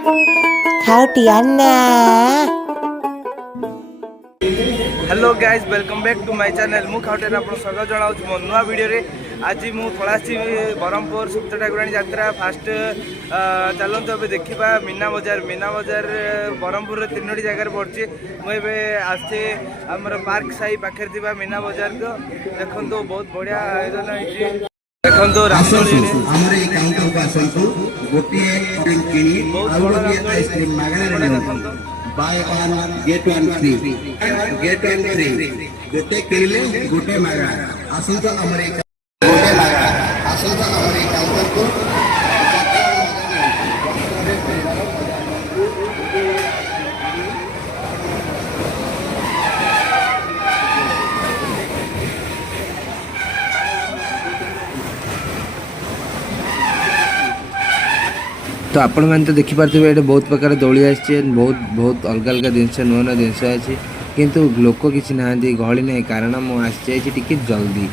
खाउटियाना। Hello guys welcome back to my channel मु खाउटेन आप स्वागत जनाऊँ मो नुआ वीडियो रे। आज मु पलासी ब्रह्मपुर सप्त ठाकुराणी यात्रा फास्ट चलते अब देखा मीना बजार ब्रह्मपुर तीनोटी जगार पड़ी मुझे आसे आमर पार्क साही पाखे मीना बजार को देखो बहुत बढ़िया आयोजन है। देखो रामदोली बहुत बड़ा रामदोली देखो buy one get one free गोटे किनले गोटे मागा आसंता अमेरिका गोटे मागा आसंता अमेरिका को तो आपण मैंने तो देखिपे ये बहुत प्रकार दोली आसी बहुत बहुत अलग अलग जिनस नुआ नुआ जिनस अच्छी किंतु लोक किसी ना गहली ना कारण मुझे टी जल्दी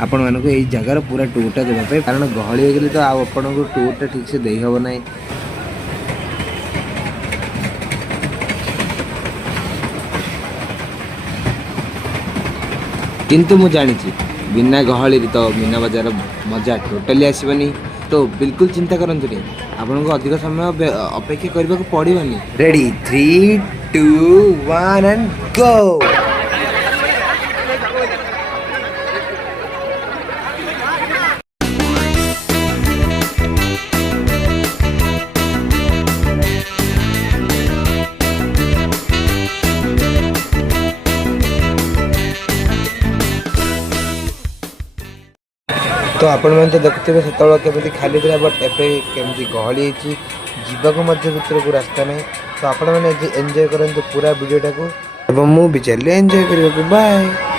आपण मानक यही जगार पूरा टूरटा देवाई कारण गहली हो गले तो आपण को टूरटा ठीक से दे हम ना। किंतु मु जानी बिना गहली तो मीना बजार मजा टोटाली आसबनी। तो बिल्कुल चिंता करंतु नहीं आपन को अधिक समय अपेक्षा करबा को पड़िबनी। रेडी 3 2 1 एंड गो। तो आपण मैंने तो देखते से केमी खाली था बट एवं केमी गहली जावाक भर को रास्ता नहीं। तो आपण मैंने एंजॉय करते पूरा वीडियोटा को मु भी चलिए एंजॉय करने को। बाय।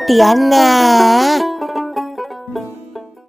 Tiana.